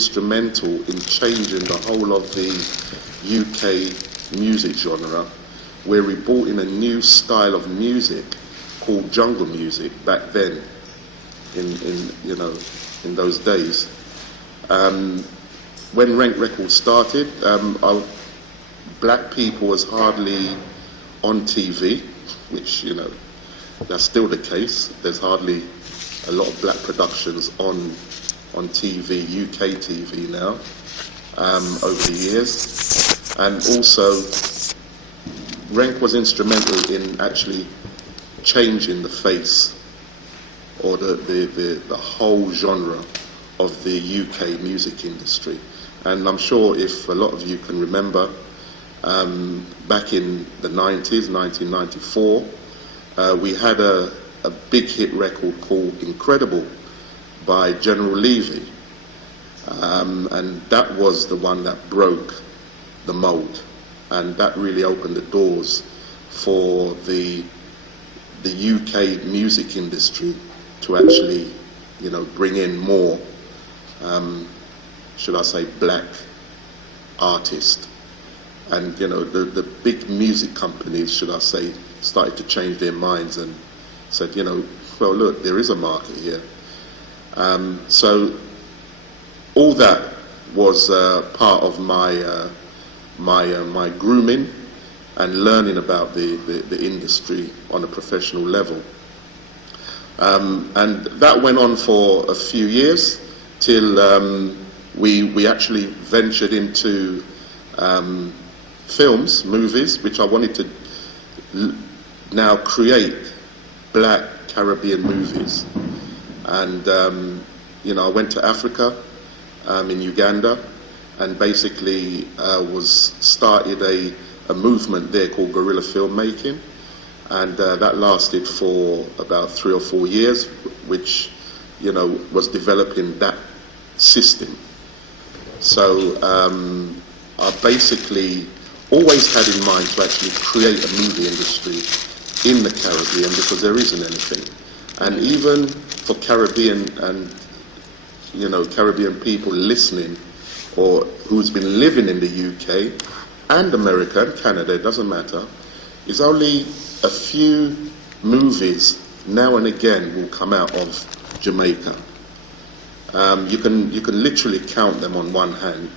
instrumental in changing the whole of the UK music genre, where we brought in a new style of music called jungle music back then, in those days. When Rank Records started, black people was hardly on TV, which, that's still the case. There's hardly a lot of black productions on TV, UK TV now, over the years. And also, Rank was instrumental in actually changing the face or the whole genre of the UK music industry. And I'm sure if a lot of you can remember, back in the 90s, 1994, we had a big hit record called Incredible by General Levy, and that was the one that broke the mold, and that really opened the doors for the UK music industry to actually, bring in more, should I say, black artists. And the big music companies, should I say, started to change their minds and said, well, look, there is a market here. So all that was part of my my grooming and learning about the industry on a professional level. And that went on for a few years till we actually ventured into films, movies, which I wanted to now create black Caribbean movies. And I went to Africa, in Uganda, and basically started a movement there called guerrilla filmmaking, and that lasted for about 3 or 4 years, which was developing that system. So I basically always had in mind to actually create a movie industry in the Caribbean, because there isn't anything. And even for Caribbean and Caribbean people listening, or who's been living in the UK and America and Canada, it doesn't matter, it's only a few movies now and again will come out of Jamaica. You can literally count them on one hand,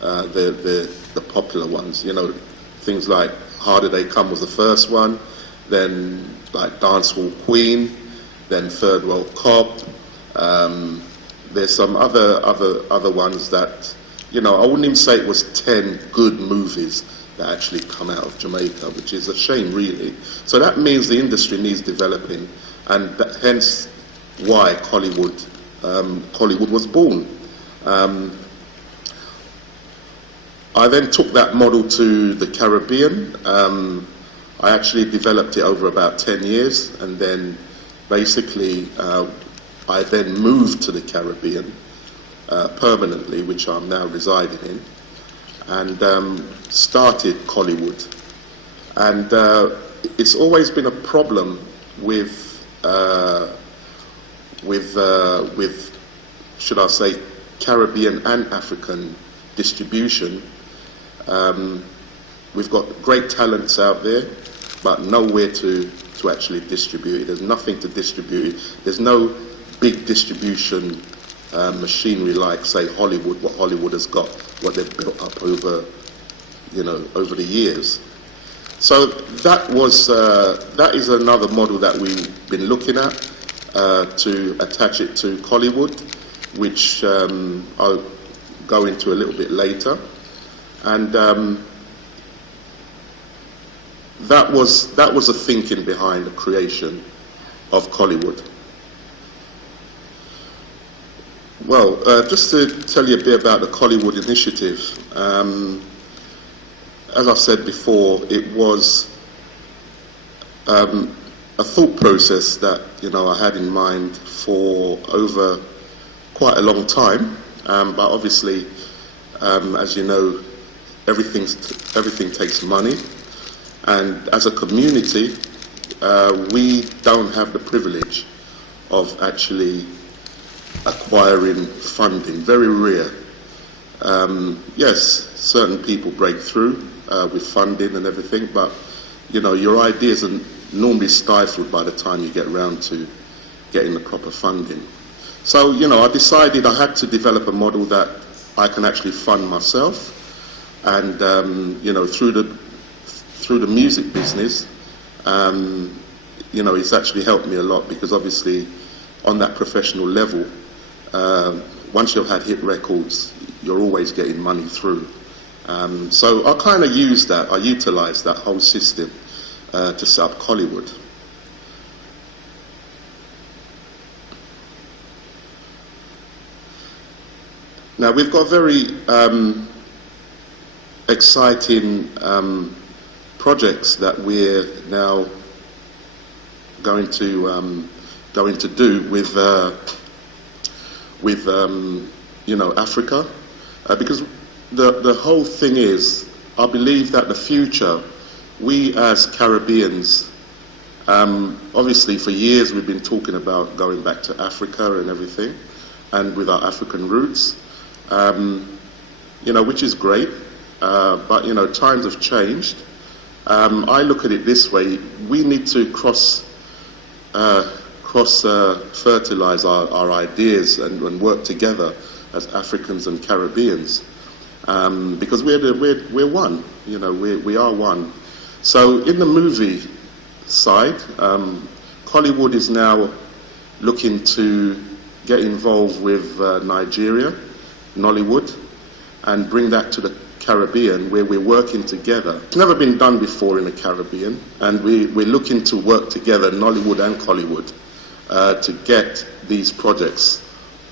the popular ones. Things like Harder They Come was the first one, then like Dancehall Queen, then Third World Cop. There's some other ones that, I wouldn't even say it was 10 good movies that actually come out of Jamaica, which is a shame, really. So that means the industry needs developing, and hence why Collywood was born. I then took that model to the Caribbean. I actually developed it over about 10 years, and then basically I then moved to the Caribbean permanently, which I'm now residing in, and started Collywood. And it's always been a problem with should I say, Caribbean and African distribution. We've got great talents out there, but nowhere to actually distribute it. There's nothing to distribute it. There's no big distribution machinery like, say, Hollywood, what Hollywood has got, what they've built up over the years. So that is another model that we've been looking at, to attach it to Collywood, which I'll go into a little bit later. And that was the thinking behind the creation of Collywood. Well, just to tell you a bit about the Collywood initiative, as I said before, it was a thought process that I had in mind for over quite a long time, but obviously, as you know, everything takes money, and as a community, we don't have the privilege of actually acquiring funding. Very rare Yes, certain people break through with funding and everything, but you know, your ideas are normally stifled by the time you get around to getting the proper funding. So, you know, I decided I had to develop a model that I can actually fund myself, and you know, through the music business, you know, it's actually helped me a lot, because obviously on that professional level, once you've had hit records, you're always getting money through. So I kind of used that, I utilised that whole system to set up Collywood. Now we've got very exciting projects that we're now going to do with you know, Africa, because the whole thing is, I believe that the future, we as Caribbeans, obviously for years we've been talking about going back to Africa and everything, and with our African roots, you know, which is great, but you know, times have changed. I look at it this way: we need to cross fertilize our ideas and work together as Africans and Caribbeans, because we're one. You know, we are one. So in the movie side, Collywood is now looking to get involved with Nigeria, Nollywood, and bring that to the Caribbean, where we're working together. It's never been done before in the Caribbean, and we're looking to work together, Nollywood and Collywood, to get these projects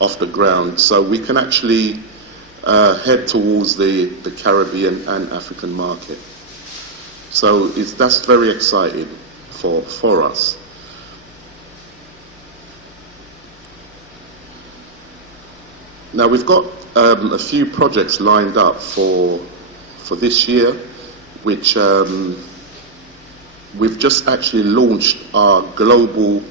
off the ground, so we can actually head towards the Caribbean and African market. So that's very exciting for us. Now we've got a few projects lined up for this year, which we've just actually launched our global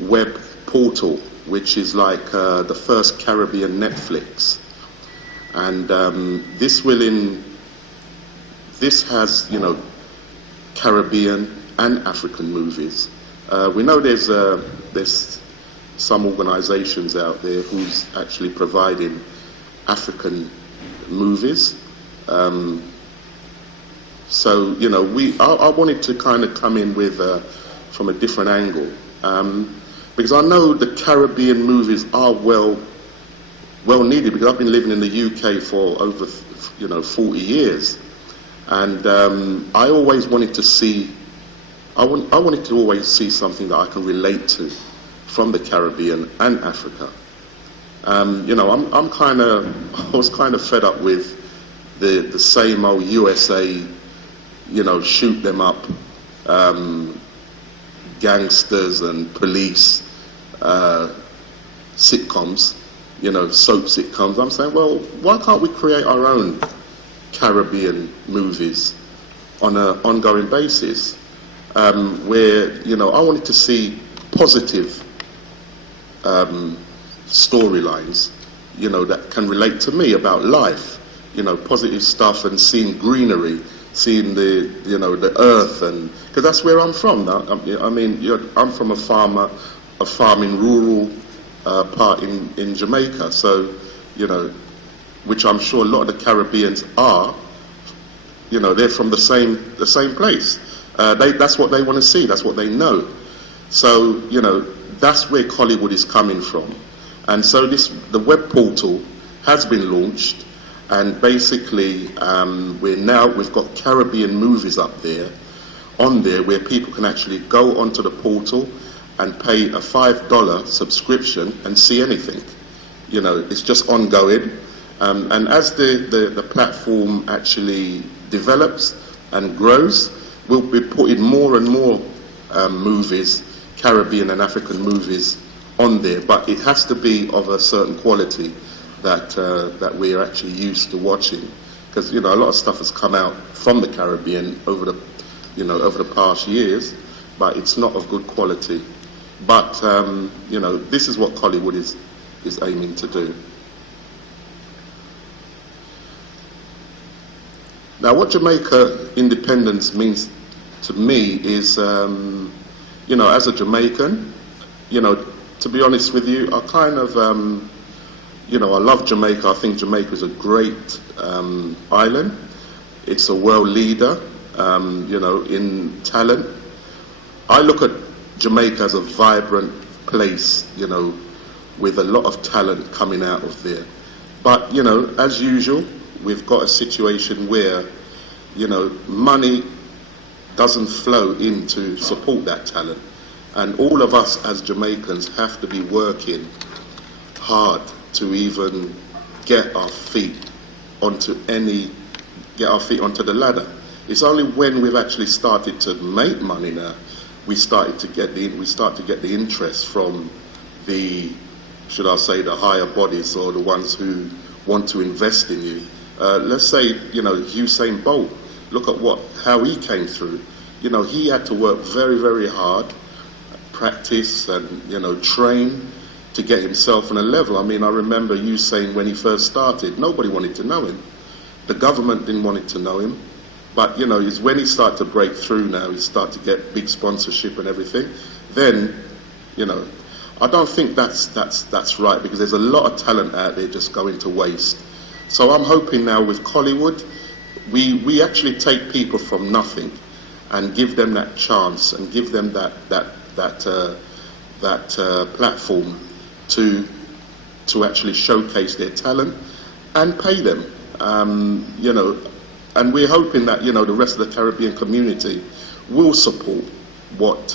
web portal, which is like the first Caribbean Netflix, and this has, you know, Caribbean and African movies. We know there's some organisations out there who's actually providing African movies. So, you know, I wanted to kind of come in with from a different angle, because I know the Caribbean movies are well needed, because I've been living in the UK for over 40 years, and I always wanted to see. I wanted to always see something that I can relate to from the Caribbean and Africa. You know, I was kind of fed up with the same old USA, you know, shoot them up, gangsters and police sitcoms, you know, soap sitcoms. I'm saying, well, why can't we create our own Caribbean movies on an ongoing basis, where, you know, I wanted to see positive storylines, you know, that can relate to me about life, you know, positive stuff, and seeing greenery, seeing the earth, and because that's where I'm from. I mean, I'm from a farming rural part in Jamaica, so, you know, which I'm sure a lot of the Caribbeans are, you know, they're from the same place. That's what they want to see, that's what they know. So, you know, that's where Collywood is coming from. And so the web portal has been launched, and basically we've got Caribbean movies on there where people can actually go onto the portal and pay a $5 subscription and see anything. You know, it's just ongoing. And as the platform actually develops and grows, we'll be putting more and more movies, Caribbean and African movies, on there, but it has to be of a certain quality that we're actually used to watching, because, you know, a lot of stuff has come out from the Caribbean over the past years, but it's not of good quality. But you know, this is what Collywood is aiming to do. Now, what Jamaica independence means to me is, you know, as a Jamaican, you know, to be honest with you, I kind of, you know, I love Jamaica. I think Jamaica is a great island. It's a world leader, you know, in talent. I look at Jamaica as a vibrant place, you know, with a lot of talent coming out of there. But, you know, as usual, we've got a situation where, you know, money doesn't flow in to support that talent. And all of us as Jamaicans have to be working hard to even get our feet onto the ladder. It's only when we've actually started to make money now we start to get the interest from the, should I say, the higher bodies or the ones who want to invest in you. Let's say, you know, Usain Bolt. Look at how he came through. You know, he had to work very, very hard, practice and, you know, train to get himself on a level. I mean, I remember Usain when he first started, nobody wanted to know him. The government didn't want to know him. But, you know, it's when he started to break through now, he started to get big sponsorship and everything. Then, you know, I don't think that's right, because there's a lot of talent out there just going to waste. So I'm hoping now with Collywood, we actually take people from nothing and give them that chance and give them that platform to actually showcase their talent and pay them. You know, and we're hoping that, you know, the rest of the Caribbean community will support what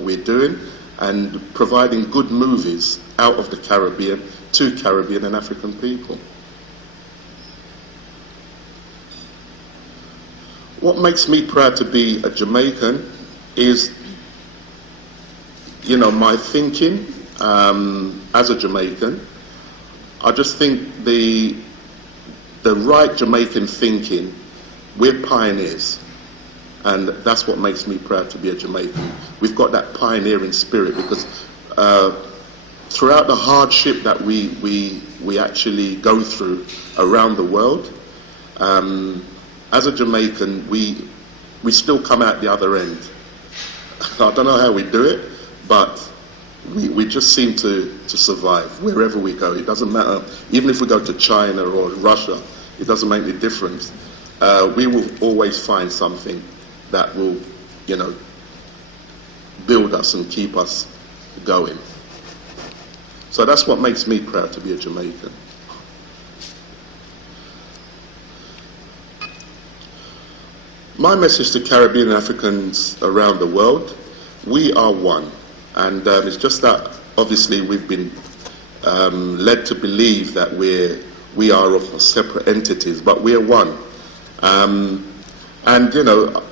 we're doing and providing good movies out of the Caribbean to Caribbean and African people. What makes me proud to be a Jamaican is, you know, my thinking as a Jamaican. I just think the right Jamaican thinking, we're pioneers, and that's what makes me proud to be a Jamaican. We've got that pioneering spirit, because throughout the hardship that we actually go through around the world, as a Jamaican, we still come out the other end. I don't know how we do it, but we just seem to survive wherever we go. It doesn't matter, even if we go to China or Russia, it doesn't make any difference. We will always find something that will, you know, build us and keep us going. So that's what makes me proud to be a Jamaican. My message to Caribbean and Africans around the world: we are one. And it's just that obviously we've been led to believe that we are of separate entities, but we are one. And you know,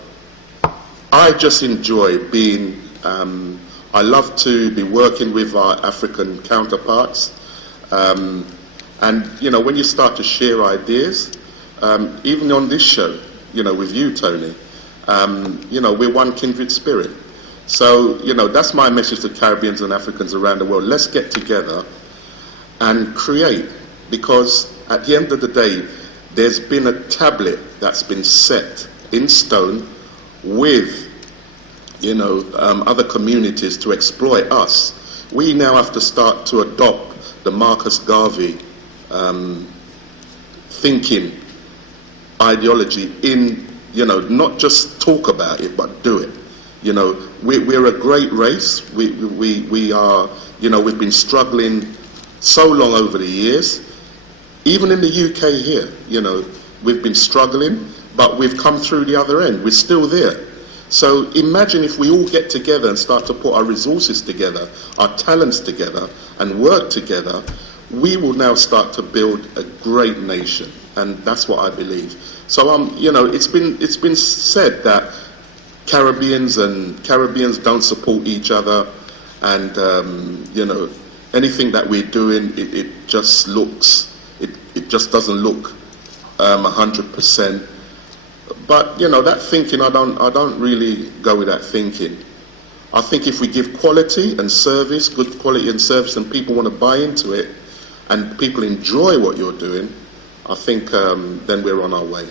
I just enjoy being, I love to be working with our African counterparts. And you know, when you start to share ideas, even on this show, you know, with you, Tony, you know, we're one kindred spirit. So, you know, that's my message to Caribbeans and Africans around the world. Let's get together and create, because at the end of the day, there's been a tablet that's been set in stone with, you know, other communities to exploit us. We now have to start to adopt the Marcus Garvey thinking ideology in, you know, not just talk about it, but do it. You know, we're a great race. We are, you know, we've been struggling so long over the years. Even in the UK here, you know, we've been struggling, but we've come through the other end. We're still there. So imagine if we all get together and start to put our resources together, our talents together, and work together, we will now start to build a great nation. And that's what I believe. So, you know, it's been said that Caribbeans don't support each other, and you know, anything that we're doing, it just doesn't look 100%. But you know, that thinking, I don't really go with that thinking. I think if we give quality and service, good quality and service, and people want to buy into it, and people enjoy what you're doing, I think then we're on our way.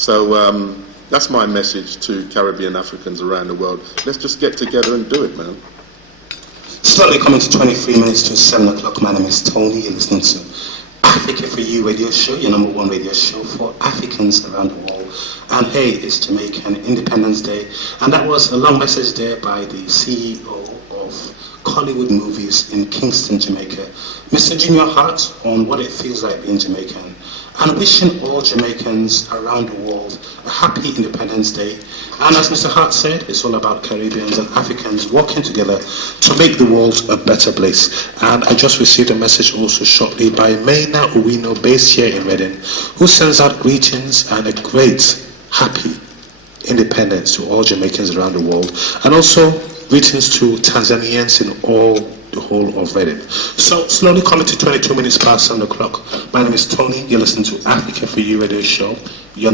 So that's my message to Caribbean Africans around the world. Let's just get together and do it, man. Slowly coming to 23 minutes to 7 o'clock. My name is Tony. You're listening to Africa for You radio show, your number one radio show for Africans around the world. And hey, it's Jamaican Independence Day. And that was a long message there by the CEO of Collywood Movies in Kingston, Jamaica, Mr. Junior Hart, on what it feels like being Jamaican. And wishing all Jamaicans around the world a happy Independence Day. And as Mr. Hart said, it's all about Caribbeans and Africans working together to make the world a better place. And I just received a message also shortly by Mayna Uwino, based here in Reading, who sends out greetings and a great, happy independence to all Jamaicans around the world. And also greetings to Tanzanians in all the whole of Reading. So slowly coming to 22 minutes past 7 o'clock. My name is Tony. You're listening to Africa for You radio show.